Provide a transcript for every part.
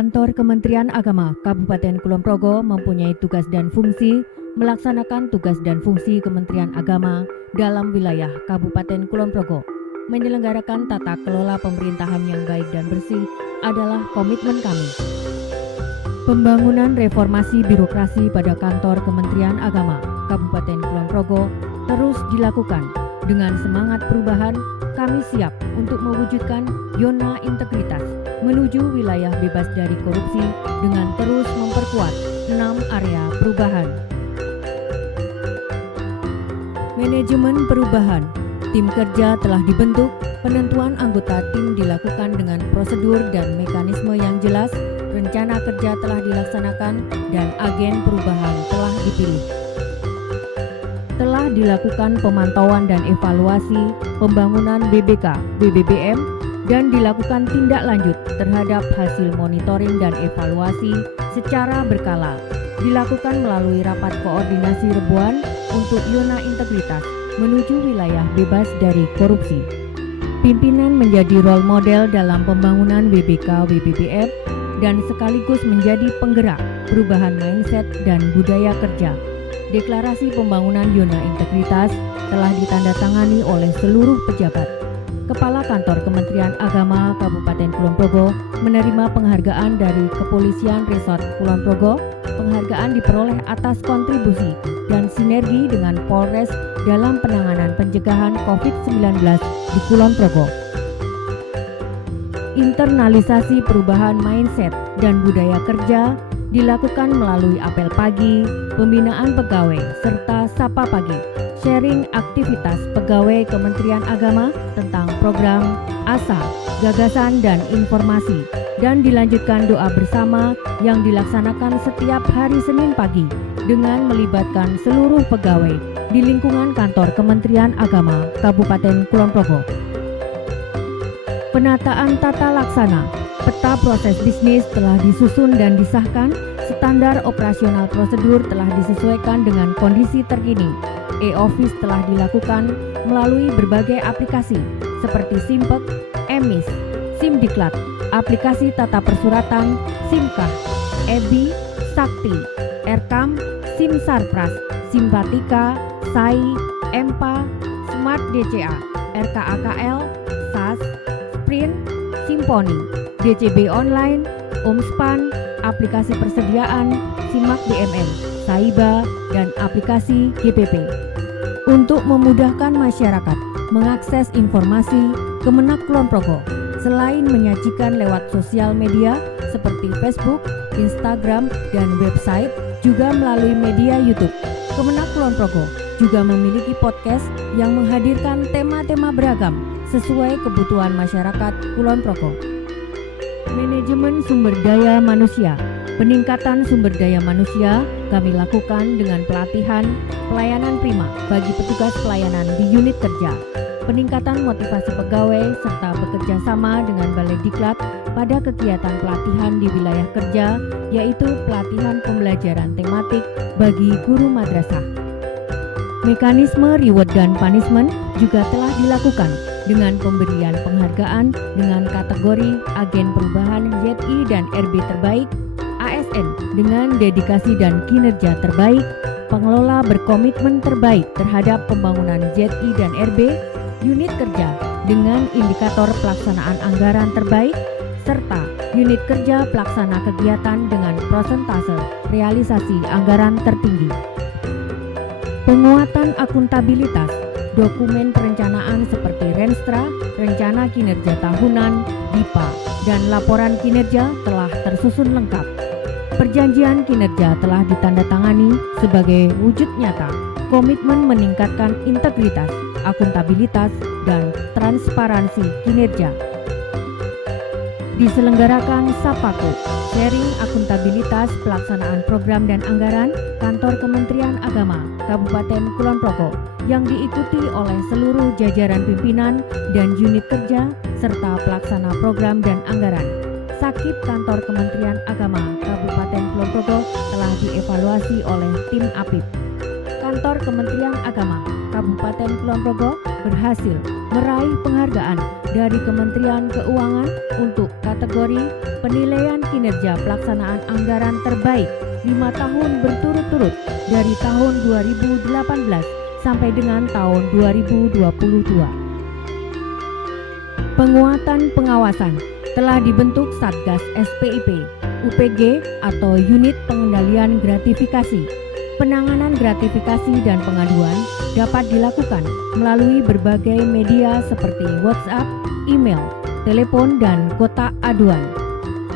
Kantor Kementerian Agama Kabupaten Kulon Progo mempunyai tugas dan fungsi melaksanakan tugas dan fungsi Kementerian Agama dalam wilayah Kabupaten Kulon Progo. Menyelenggarakan tata kelola pemerintahan yang baik dan bersih adalah komitmen kami. Pembangunan reformasi birokrasi pada kantor Kementerian Agama Kabupaten Kulon Progo terus dilakukan. Dengan semangat perubahan, kami siap untuk mewujudkan zona integritas menuju wilayah bebas dari korupsi dengan terus memperkuat 6 area perubahan. Manajemen perubahan, tim kerja telah dibentuk, penentuan anggota tim dilakukan dengan prosedur dan mekanisme yang jelas, rencana kerja telah dilaksanakan, dan agen perubahan telah dipilih. Telah dilakukan pemantauan dan evaluasi pembangunan BBK, BBBM, dan dilakukan tindak lanjut terhadap hasil monitoring dan evaluasi secara berkala. Dilakukan melalui rapat koordinasi Rebuan untuk zona integritas menuju wilayah bebas dari korupsi. Pimpinan menjadi role model dalam pembangunan BBK BBBM dan sekaligus menjadi penggerak perubahan mindset dan budaya kerja. Deklarasi pembangunan zona integritas telah ditandatangani oleh seluruh pejabat. Kepala Kantor Kementerian Agama Kabupaten Kulon Progo menerima penghargaan dari Kepolisian Resort Kulon Progo. Penghargaan diperoleh atas kontribusi dan sinergi dengan Polres dalam penanganan pencegahan COVID-19 di Kulon Progo. Internalisasi perubahan mindset dan budaya kerja dilakukan melalui apel pagi, pembinaan pegawai, serta sapa pagi, sharing aktivitas pegawai Kementerian Agama tentang program, asa, gagasan, dan informasi, dan dilanjutkan doa bersama yang dilaksanakan setiap hari Senin pagi dengan melibatkan seluruh pegawai di lingkungan kantor Kementerian Agama Kabupaten Kulon Progo. Penataan tata laksana, peta proses bisnis telah disusun dan disahkan, standar operasional prosedur telah disesuaikan dengan kondisi terkini. E-Office telah dilakukan melalui berbagai aplikasi seperti Simpek, Emis, Simdiklat, aplikasi tata persuratan, Simkah, Ebi, Sakti, Erkam, Simsarpras, Simpatika, Sai, Empa, Smart DCA, RKAKL, SAS, Sprint, Simponi, DCB Online, Omspan, aplikasi persediaan, Simak BMN, Saiba, dan aplikasi GPP. Untuk memudahkan masyarakat mengakses informasi, Kemenak Kulon Progo selain menyajikan lewat sosial media seperti Facebook, Instagram, dan website, juga melalui media YouTube. Kemenak Kulon Progo juga memiliki podcast yang menghadirkan tema-tema beragam sesuai kebutuhan masyarakat Kulon Progo. Manajemen sumber daya manusia. Peningkatan sumber daya manusia kami lakukan dengan pelatihan pelayanan prima bagi petugas pelayanan di unit kerja, peningkatan motivasi pegawai, serta bekerja sama dengan Balai Diklat pada kegiatan pelatihan di wilayah kerja, yaitu pelatihan pembelajaran tematik bagi guru madrasah. Mekanisme reward dan punishment juga telah dilakukan dengan pemberian penghargaan dengan kategori agen perubahan ZI dan RB terbaik, ASN dengan dedikasi dan kinerja terbaik, pengelola berkomitmen terbaik terhadap pembangunan ZI dan RB, unit kerja dengan indikator pelaksanaan anggaran terbaik, serta unit kerja pelaksana kegiatan dengan persentase realisasi anggaran tertinggi. Penguatan akuntabilitas, dokumen perencanaan seperti Renstra, rencana kinerja tahunan, DIPA, dan laporan kinerja telah tersusun lengkap. Perjanjian kinerja telah ditandatangani sebagai wujud nyata komitmen meningkatkan integritas, akuntabilitas, dan transparansi kinerja. Diselenggarakan SAPAKU, Sharing Akuntabilitas Pelaksanaan Program dan Anggaran Kantor Kementerian Agama Kabupaten Kulon Progo yang diikuti oleh seluruh jajaran pimpinan dan unit kerja serta pelaksana program dan anggaran. Sakip Kantor Kementerian Agama Kabupaten Kulon Progo telah dievaluasi oleh tim APIP. Kantor Kementerian Agama Kabupaten Kulon Progo berhasil meraih penghargaan dari Kementerian Keuangan untuk kategori penilaian kinerja pelaksanaan anggaran terbaik 5 tahun berturut-turut dari tahun 2018 sampai dengan tahun 2022. Penguatan pengawasan telah dibentuk Satgas SPIP, UPG atau Unit Pengendalian Gratifikasi. Penanganan gratifikasi dan pengaduan dapat dilakukan melalui berbagai media seperti WhatsApp, email, telepon, dan kotak aduan.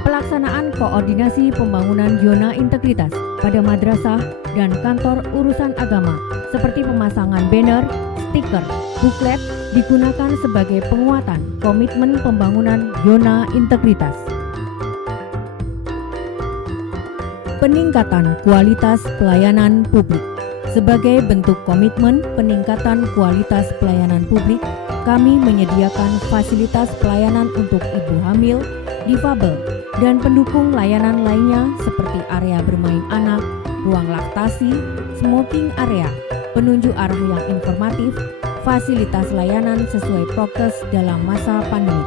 Pelaksanaan koordinasi pembangunan zona integritas pada madrasah dan kantor urusan agama seperti pemasangan banner, stiker, buklet digunakan sebagai penguatan komitmen pembangunan zona integritas. Peningkatan kualitas pelayanan publik. Sebagai bentuk komitmen peningkatan kualitas pelayanan publik, kami menyediakan fasilitas pelayanan untuk ibu hamil, difabel, dan pendukung layanan lainnya seperti area bermain anak, ruang laktasi, smoking area, penunjuk arah yang informatif, fasilitas layanan sesuai prokes dalam masa pandemi.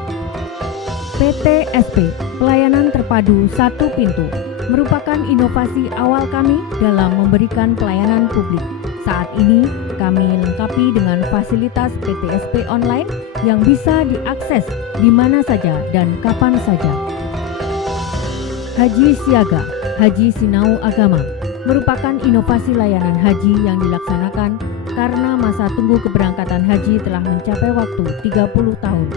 PTSP, Pelayanan Terpadu Satu Pintu, merupakan inovasi awal kami dalam memberikan pelayanan publik. Saat ini kami lengkapi dengan fasilitas PTSP online yang bisa diakses di mana saja dan kapan saja. Haji Siaga, Haji Sinau Agama, merupakan inovasi layanan haji yang dilaksanakan karena masa tunggu keberangkatan haji telah mencapai waktu 30 tahun.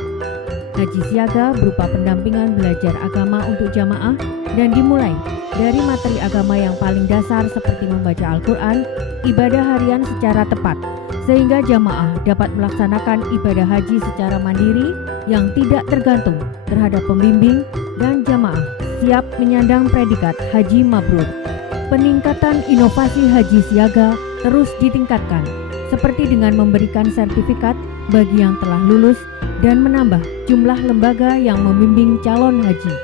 Haji Siaga berupa pendampingan belajar agama untuk jamaah dan dimulai dari materi agama yang paling dasar seperti membaca Al-Quran, ibadah harian secara tepat, sehingga jamaah dapat melaksanakan ibadah haji secara mandiri yang tidak tergantung terhadap pembimbing dan jamaah siap menyandang predikat Haji Mabrur. Peningkatan inovasi Haji Siaga terus ditingkatkan, seperti dengan memberikan sertifikat bagi yang telah lulus dan menambah jumlah lembaga yang membimbing calon haji.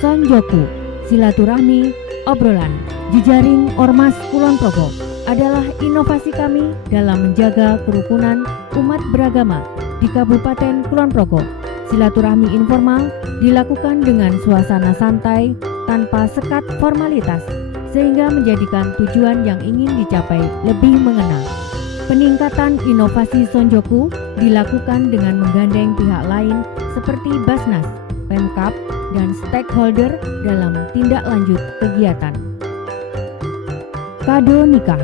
Sonjoku, silaturahmi, obrolan, jejaring Ormas Kulon Progo adalah inovasi kami dalam menjaga kerukunan umat beragama di Kabupaten Kulon Progo. Silaturahmi informal dilakukan dengan suasana santai tanpa sekat formalitas, sehingga menjadikan tujuan yang ingin dicapai lebih mengena. Peningkatan inovasi Sonjoku dilakukan dengan menggandeng pihak lain seperti Basnas, Pemkab, dan stakeholder dalam tindak lanjut kegiatan. Kado nikah,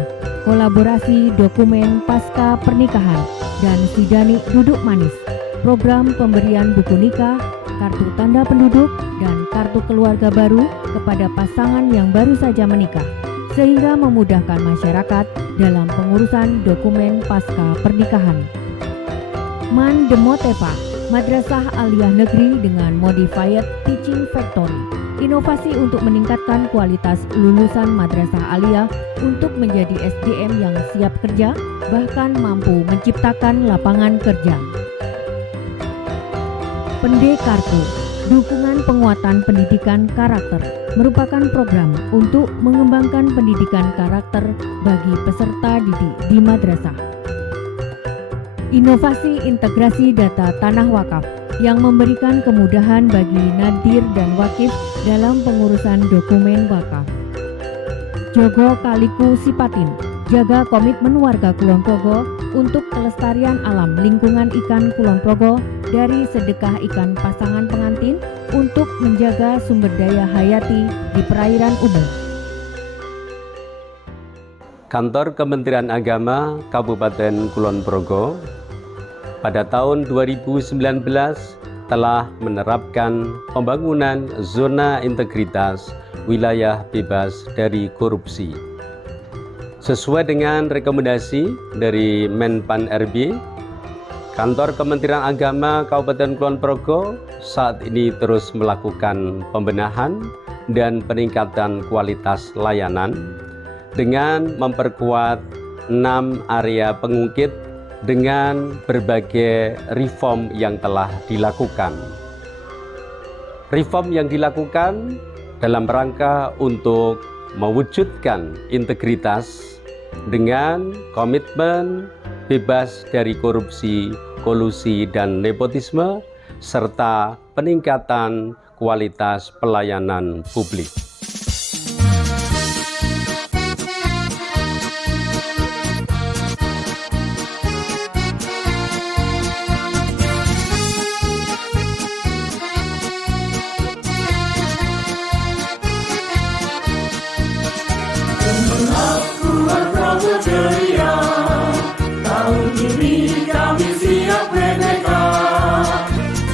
kolaborasi dokumen pasca pernikahan, dan Sidani Duduk Manis, program pemberian buku nikah, kartu tanda penduduk, dan kartu keluarga baru kepada pasangan yang baru saja menikah, sehingga memudahkan masyarakat dalam pengurusan dokumen pasca pernikahan. Man Demoteva, Madrasah Aliyah Negeri dengan Modified Teaching Factory, inovasi untuk meningkatkan kualitas lulusan Madrasah Aliyah untuk menjadi SDM yang siap kerja, bahkan mampu menciptakan lapangan kerja. Pendekarku, dukungan penguatan pendidikan karakter, merupakan program untuk mengembangkan pendidikan karakter bagi peserta didik di madrasah. Inovasi integrasi data tanah wakaf yang memberikan kemudahan bagi nadir dan wakif dalam pengurusan dokumen wakaf. Jogo Kaliku Sipatin, jaga komitmen warga Kulon Progo untuk kelestarian alam lingkungan ikan Kulon Progo dari sedekah ikan pasangan pengantin untuk menjaga sumber daya hayati di perairan umum. Kantor Kementerian Agama Kabupaten Kulon Progo pada tahun 2019 telah menerapkan pembangunan zona integritas wilayah bebas dari korupsi. Sesuai dengan rekomendasi dari Menpan RB, Kantor Kementerian Agama Kabupaten Kulon Progo saat ini terus melakukan pembenahan dan peningkatan kualitas layanan dengan memperkuat 6 area pengungkit dengan berbagai reform yang telah dilakukan. Reform yang dilakukan dalam rangka untuk mewujudkan integritas dengan komitmen bebas dari korupsi, kolusi, dan nepotisme, serta peningkatan kualitas pelayanan publik. Kulon Progo ceria, tahun ini kami siap merdeka.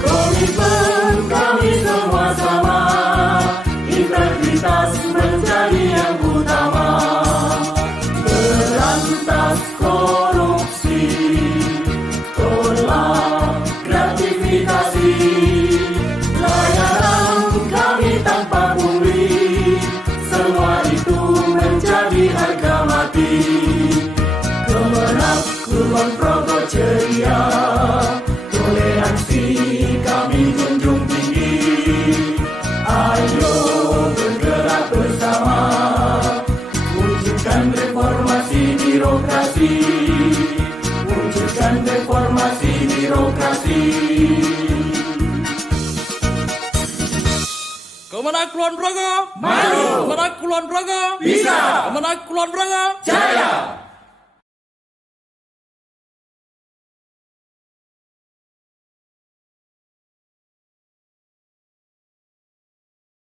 Komitmen kami semua sama, integritas menjadi yang utama. Berantas korupsi, tolak gratifikasi, layanan kami tanpa pungli, semua itu menjadi harga mati. Kemenang Kulon Progo ceria, toleransi kami junjung tinggi. Ayo bergerak bersama, wujudkan reformasi birokrasi, wujudkan reformasi birokrasi. Kemenang Kulon Progo Maju. Kemenang Kulon Progo Bisa. Kemenang Kulon Progo Jaya.